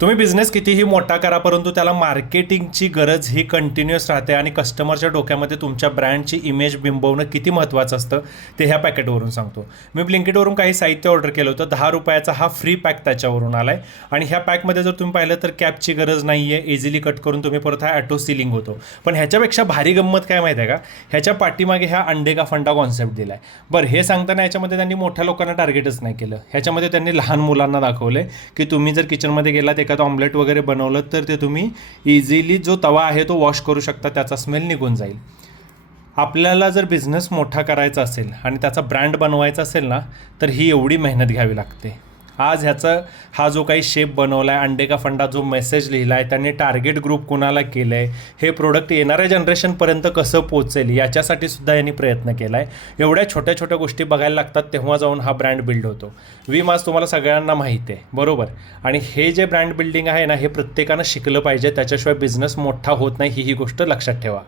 तुम्ही बिझनेस कितीही मोठा करा, परंतु त्याला मार्केटिंगची गरज ही कंटिन्युअस राहते आणि कस्टमरच्या डोक्यामध्ये तुमच्या ब्रँडची इमेज बिंबवणं किती महत्त्वाचं असतं ते ह्या पॅकेटवरून सांगतो. मी ब्लिंकिटवरून काही साहित्य ऑर्डर केलं होतं. 10 रुपयाचा हा फ्री पॅक त्याच्यावरून आला आहे आणि ह्या पॅकमध्ये जर तुम्ही पाहिलं तर कॅपची गरज नाही आहे. इझिली कट करून तुम्ही परत हा ॲटो सिलिंग होतो. पण ह्याच्यापेक्षा भारी गंमत काय माहिती आहे का, ह्याच्या पाठीमागे ह्या अंडे का फंडा कॉन्सेप्ट दिला आहे. बरं, हे सांगताना ह्याच्यामध्ये त्यांनी मोठ्या लोकांना टार्गेटच नाही केलं. ह्याच्यामध्ये त्यांनी लहान मुलांना दाखवलं की तुम्ही जर किचनमध्ये गेलात, एखादं ऑमलेट वगैरे बनवलं तर ते तुम्ही इझिली जो तवा आहे तो वॉश करू शकता, त्याचा स्मेल निघून जाईल. आपल्याला जर बिझनेस मोठा करायचा असेल आणि त्याचा ब्रँड बनवायचा असेल ना, तर ही एवढी मेहनत घ्यावी लागते. आज हा जो काही शेप बनवला आहे, अंडे का फंडा जो मेसेज लिहिला आहे, त्यांनी टार्गेट ग्रुप कुणाला केलं आहे, हे प्रोडक्ट येणाऱ्या जनरेशनपर्यंत कसं पोचेल याच्यासाठी सुद्धा यांनी प्रयत्न केला आहे. एवढ्या छोट्या छोट्या गोष्टी बघायला लागतात, तेव्हा जाऊन हा ब्रँड बिल्ड होतो. आज तुम्हाला सगळ्यांना माहिती आहे, बरोबर. आणि हे जे ब्रँड बिल्डिंग आहे ना, हे प्रत्येकानं शिकलं पाहिजे. त्याच्याशिवाय बिझनेस मोठा होत नाही, ही गोष्ट लक्षात ठेवा.